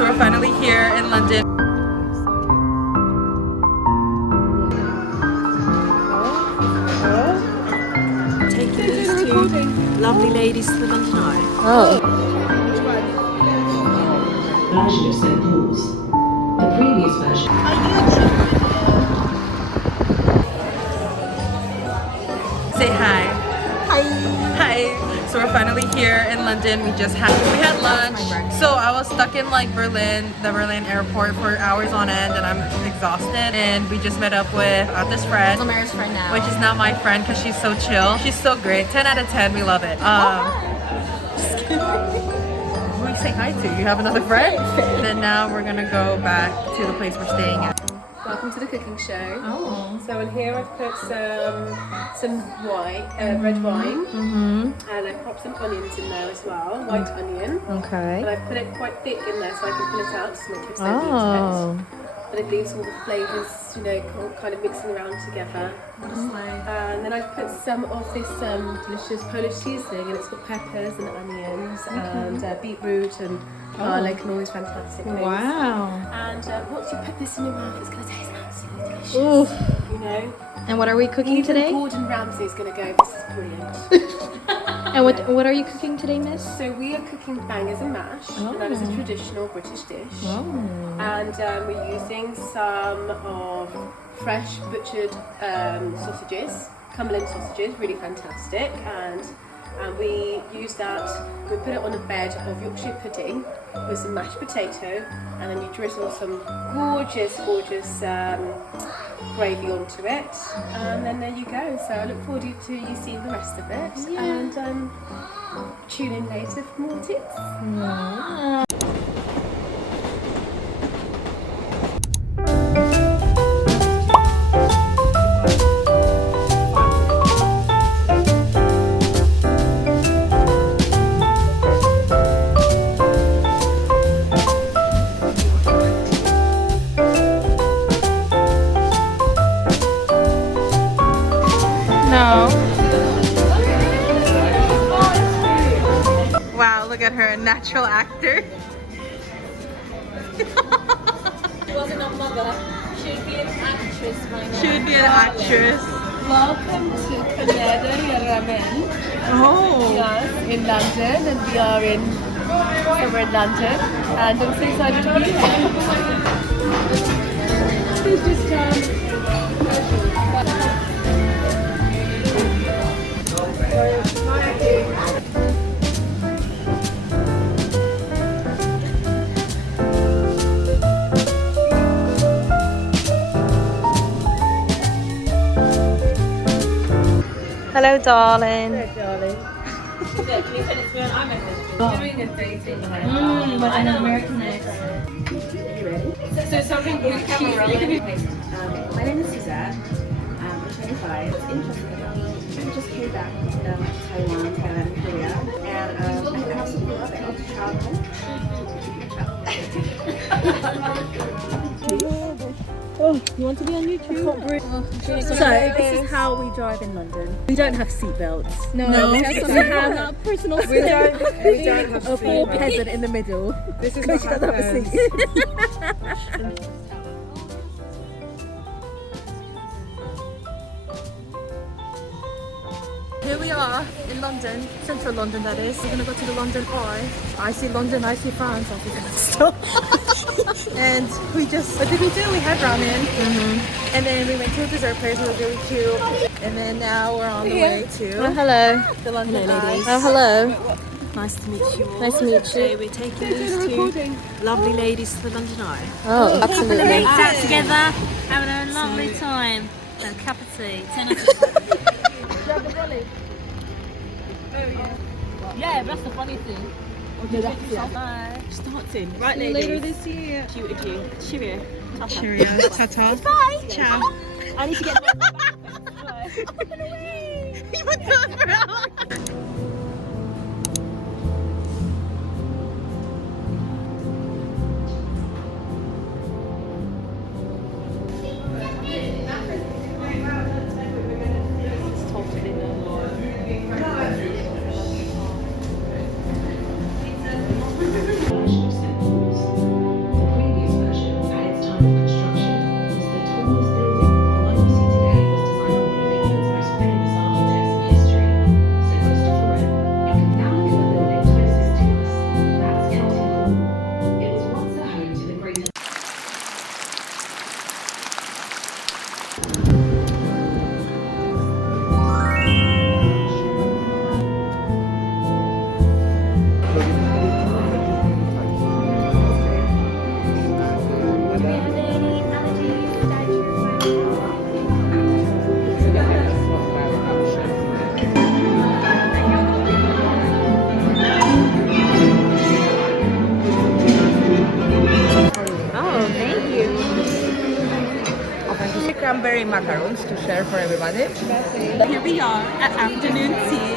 So we're finally here in London. Taking these two lovely ladies to the London Eye. Oh. Version of St. Paul's. The previous version. Say hi. Hi. Hi. So we're finally here in London. We had lunch. So I was stuck in like the Berlin airport for hours on end, and I'm exhausted. And we just met up with this friend, Lamara's friend now, which is now my friend because she's so chill. She's so great. 10 out of 10. We love it. Just kidding. Who do you say hi to? You have another friend? And then now we're gonna go back to the place we're staying at. Welcome to the cooking show. Oh. So in here I've put some wine, red wine, and I've popped some onions in there as well, white onion. Okay. And I've put it quite thick in there so I can pull it out so my kids don't eat it. But it leaves all the flavours, you know, kind of mixing around together. And then I've put some of this delicious Polish seasoning, and it's got peppers and onions and beetroot and garlic and all these fantastic things. Wow. And once you put this in your mouth, it's going to taste absolutely delicious. Ooh. You know? And what are we cooking Even today? Gordon Ramsay is going to go, this is brilliant. And what are you cooking today, miss? So we are cooking bangers and mash, and that is a traditional British dish. And we're using some of fresh butchered sausages, Cumberland sausages, really fantastic. And we use that, we put it on a bed of Yorkshire pudding with some mashed potato, and then you drizzle some gorgeous gravy onto it, and then there you go. So I look forward to you seeing the rest of it, and tune in later for more tips. Wow, look at her, natural actor. She wasn't a mother. She would be an actress by now. She would be an actress. Welcome to Canada, Ramen. Oh. Yes, in London, and we are somewhere in London, and I'm so excited to be here. Please just Hello, darling. Hello, darling. Yeah, can you send it to me on iMessage? Doing a dating But I know American accent. You ready? So something with the camera around there. My name is Suzette. I'm 25. What's interesting about me, I just came back from Taiwan, Thailand, and Korea, and I absolutely love it. I love to travel. Oh, you want to be on YouTube? So this is how we drive in London. We don't have seatbelts. No. We have a personal We don't have a poor peasant in the middle. This is Because she doesn't have a seat. Here we are in London, central London that is. We're gonna go to the London Eye. I see London, I see France, I see stuff. And what did we do? We had ramen. And then we went to a dessert place, we were really cute. And then now we're on the way to Hello. the London Eye. Oh, hello. Nice to meet you all. Nice to meet you. Today we're taking these two lovely ladies to the London Eye. Oh, absolutely. Sat together, having a lovely time. A cup of tea. 10 out of 10. Yeah, that's the funny thing. Bye. Starting. Right, ladies. Later this year. Cute adieu. Cheerio. Cheerio. Ta-ta. Bye. Ciao. I need to get He went down for hours. Version of St. Paul's. cranberry macarons to share for everybody. Here we are at afternoon tea.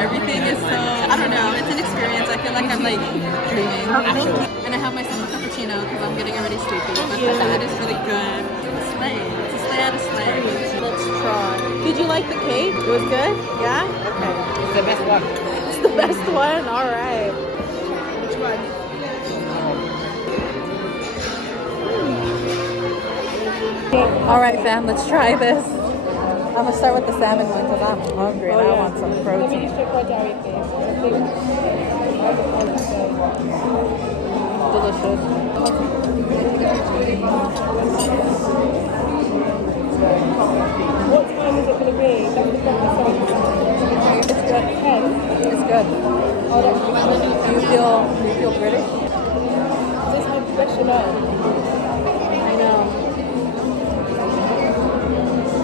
Everything is so, I don't know, it's an experience. I feel like I'm like dreaming. And I have my simple cappuccino because I'm getting already sleepy. But the food is really good. It's a slay. It's a slay out of slay. Let's try. Did you like the cake? It was good? Yeah? Okay. It's the best one. It's the best one? Alright. Which one? Alright fam, let's try this. I'm gonna start with the salmon one because I'm hungry and I want some protein. Delicious. What time is it going to be? It's good. 10. It's good. Do you feel British? This is how professional. I know.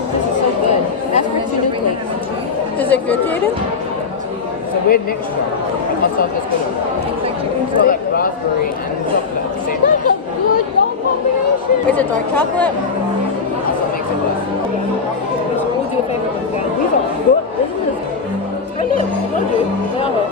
This is so good. Ask for 2 new plates. Is it good, Jaden? It's a weird mixture. It must have just good. It's got like raspberry and chocolate at the same time. That's a good combination. Is it dark chocolate? That's what makes it good. What was your favourite one then? These are good, isn't it? I know, I told you. They are hot.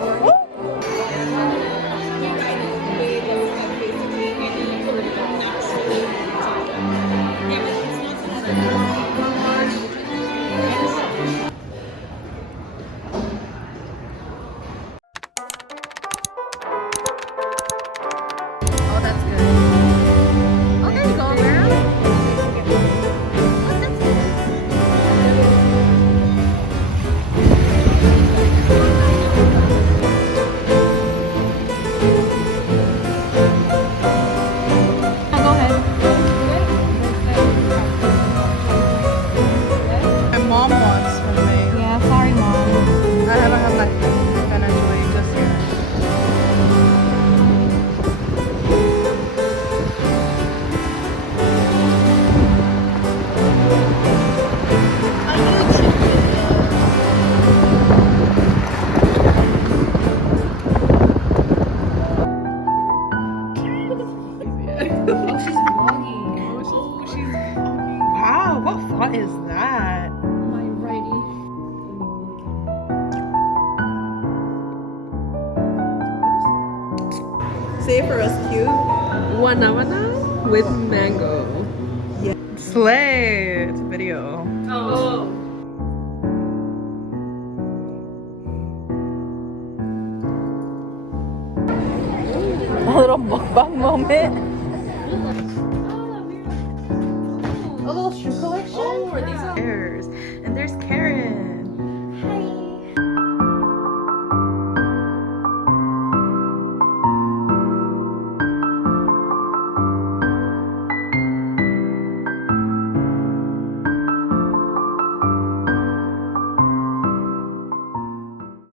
Oh, that's good. Oh, there you go, girl. Oh, that's good. Oh, go ahead. My mom wants for me. Yeah, sorry, Mom. I haven't had my financially just yet. Wow, what font is that? Say it for us, cute. Wana with mango. Slay. It's a video. A little mukbang moment. A little shoe collection. There's and there's Karen.